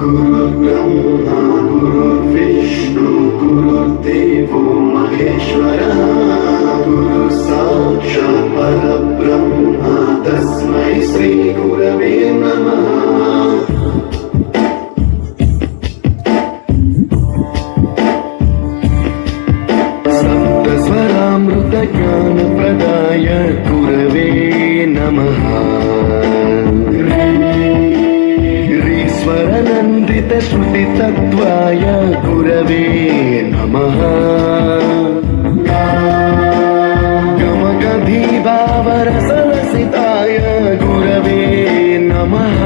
गुरुर्ब्रह्मा गुरुर्विष्णु गुरुर्देवो महेश्वरः गुरुः साक्षात् परब्रह्म तस्मै श्री गुरवे नमः। सप्तस्वरामृतज्ञानप्रदाय गुरवे नमः। श्रुतितत्त्वाय गुरवे नमः। गमगधीभावरसरसिताय गुरवे नमः।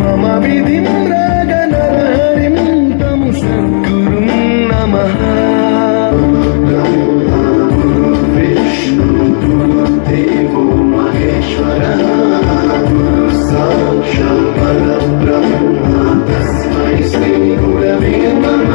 मम विधिं रागनरहरिं तं सद्गुरुं नमः। विष्णु गुरुदेवो महेश्वरः साक्षात् परब्रह्म तस्मै श्री गुरवे नमः।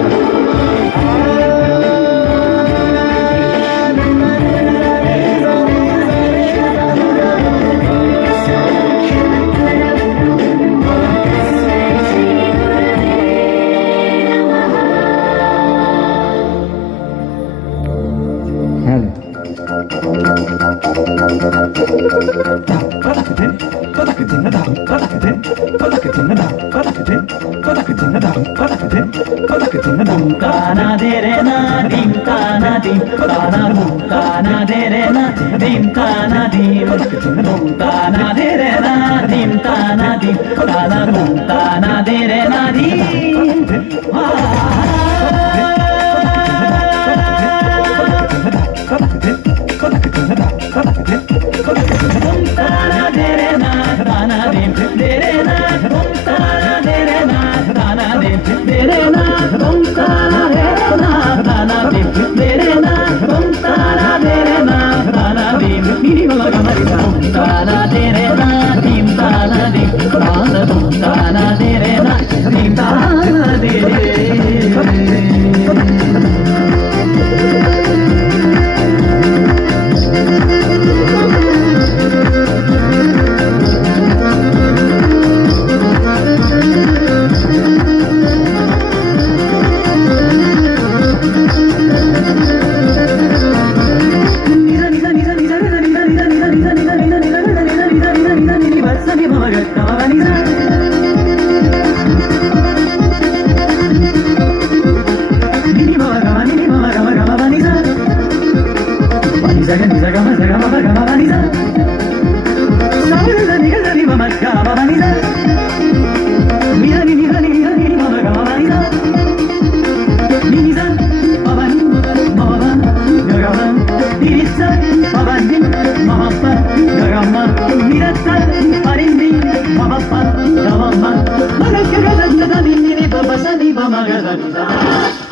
Baba